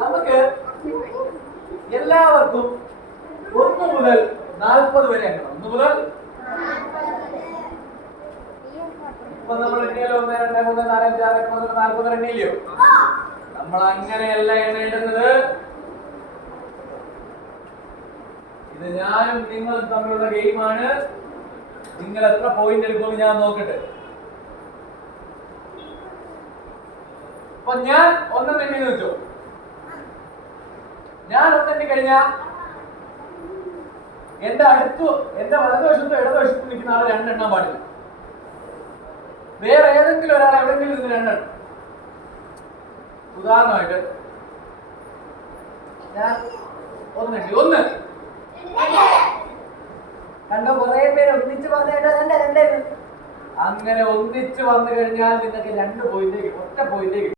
നമുക്ക് എല്ലാവർക്കും 1 മുതൽ 40 വരെ എണ്ണണം. 1 മുതൽ ഇപ്പൊ നമ്മൾ എണ്ണിയാലോ 1 2 3 4 5 6 7 8 9 40 എണ്ണിയില്ലയോ? നമ്മൾ അങ്ങനെയല്ല എണ്ണേണ്ടുന്നത്. ഇത് ഞാനും നിങ്ങളും തമ്മിലുള്ള ഗെയിമാണ്. നിങ്ങൾ എത്ര പോയിന്റ് എടുക്കുമെന്ന് ഞാൻ നോക്കട്ടെ. അപ്പൊ ഞാൻ 1 എണ്ണി വെച്ചോ. ഞാൻ 1 എണ്ണി കഴിഞ്ഞാൽ എന്റെ വലതുവശത്തും ഇടതുവശത്തും നിൽക്കുന്ന ആള് 2 എണ്ണാൻ പാടില്ല. വേറെ ഏതെങ്കിലും ഒരാൾ എവിടെയെങ്കിലും ഇതിന് 2 എണ്ണം. ഉദാഹരണമായിട്ട് ഞാൻ 1 എണ്ണി. 1 കണ്ടോ, കുറെ പേര് ഒന്നിച്ച് പറഞ്ഞേട്ടോ. അങ്ങനെ ഒന്നിച്ച് വന്നു കഴിഞ്ഞാൽ നിങ്ങൾക്ക് 2 പോയിന്റ്, ഒറ്റ പോയിന്റ്.